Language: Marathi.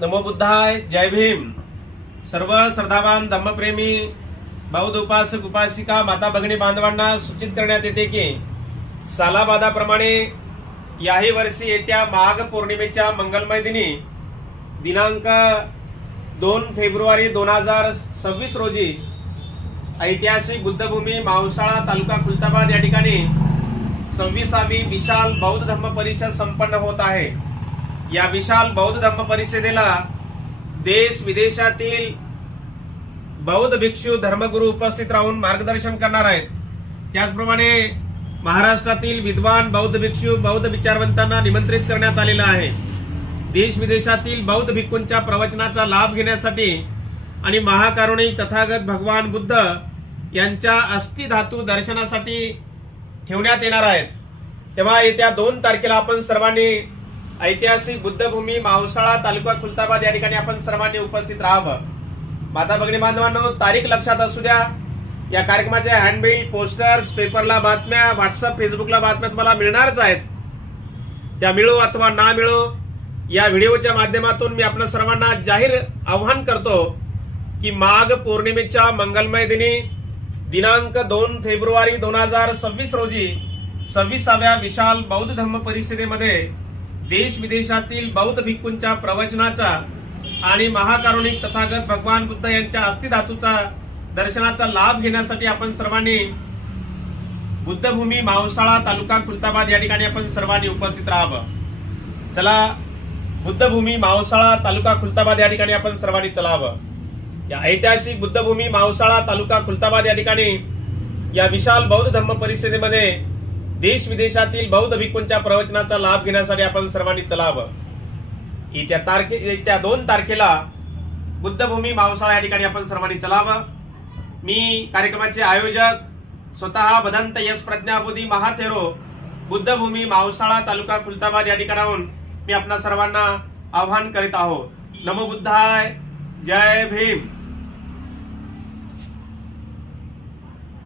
नमो बुद्धाय, जय भीम। सर्व श्रद्धावान धम्मप्रेमी बौद्ध उपासक उपासिका माता भगिनी बांधवांना सूचित करण्यात येते की सालाबादाप्रमाणे याही वर्षी येत्या माघ पौर्णिमेच्या मंगलमय दिनी दिनांक 2 फेब्रुवारी 2026 रोजी ऐतिहासिक बुद्धभूमी मावसाळा तालुका खुलताबाद या ठिकाणी 26वी विशाल बौद्ध धम्म परिषद संपन्न होत आहे। या विशाल बौद्ध धम्म परिषदेला देश विदेशातील बौद्ध भिक्षू धर्मगुरू उपस्थित राहून मार्गदर्शन करणार आहेत। त्याचप्रमाणे महाराष्ट्रातील विद्वान बौद्ध भिक्षू बौद्ध विचारवंतांना निमंत्रित करण्यात आलेला आहे। देश विदेशातील बौद्ध भिक्खूंच्या प्रवचनाचा लाभ घेण्यासाठी आणि महाकारुणिक तथागत भगवान बुद्ध यांच्या अस्थि धातू दर्शनासाठी ठेवण्यात येणार आहेत। तेव्हा येत्या 2 तारखेला आपण सर्वांनी ऐतिहासिक बुद्धभूमी मावसाळा तालुका खुलताबाद या ठिकाणी आपण सर्वांनी उपस्थित राहावं। माता भगिनी बांधवांनो, तारीख लक्षात असू द्या। या कार्यक्रमाचे हँडबिल, पोस्टर्स, पेपरला बातम्या, व्हॉट्सअप, फेसबुकला बातम्या तुम्हाला मिळणारच आहेत। त्या मिळो अथवा ना मिळो, या व्हिडिओच्या माध्यमातून मी आपल्या सर्वांना जाहीर आवाहन करतो की माघ पौर्णिमेच्या मंगलमय दिनी दिनांक 2 फेब्रुवारी 2026 रोजी 26व्या विशाल बौद्ध धम्म परिषदेमध्ये देश विदेशातील बौद्ध भिक्खूंच्या प्रवचनाचा आणि महाकारुणिक तथागत भगवान बुद्ध यांच्या अस्थि धातूचा दर्शनाचा लाभ घेण्यासाठी आपण सर्वांनी बुद्धभूमी मावसाळा तालुका खुलताबाद या ठिकाणी आपण सर्वांनी उपस्थित राहावं। चला, बुद्धभूमी मावसाळा तालुका खुलताबाद या ठिकाणी आपण सर्वांनी चलावं। या ऐतिहासिक बुद्धभूमी मावसाळा तालुका खुलताबाद या ठिकाणी या विशाल बौद्ध धम्म परिषदेमध्ये देश विदेशातील बौद्ध भिक्खूंच्या प्रवचनाचा लाभ घेण्यासाठी आपण सर्वांनी चलावं। येत्या 2 तारखेला बुद्धभूमी मावसाळा या ठिकाणी आपण सर्वांनी चलावं। मी कार्यक्रमाचे आयोजक स्वतः भदंत यश प्रज्ञाबोधी महाथेरो बुद्धभूमी मावसाळा तालुका खुलताबाद या ठिकाणाहून मी आपणा सर्वांना आवाहन करीत आहोत। नमो बुद्धाय, जय भीम।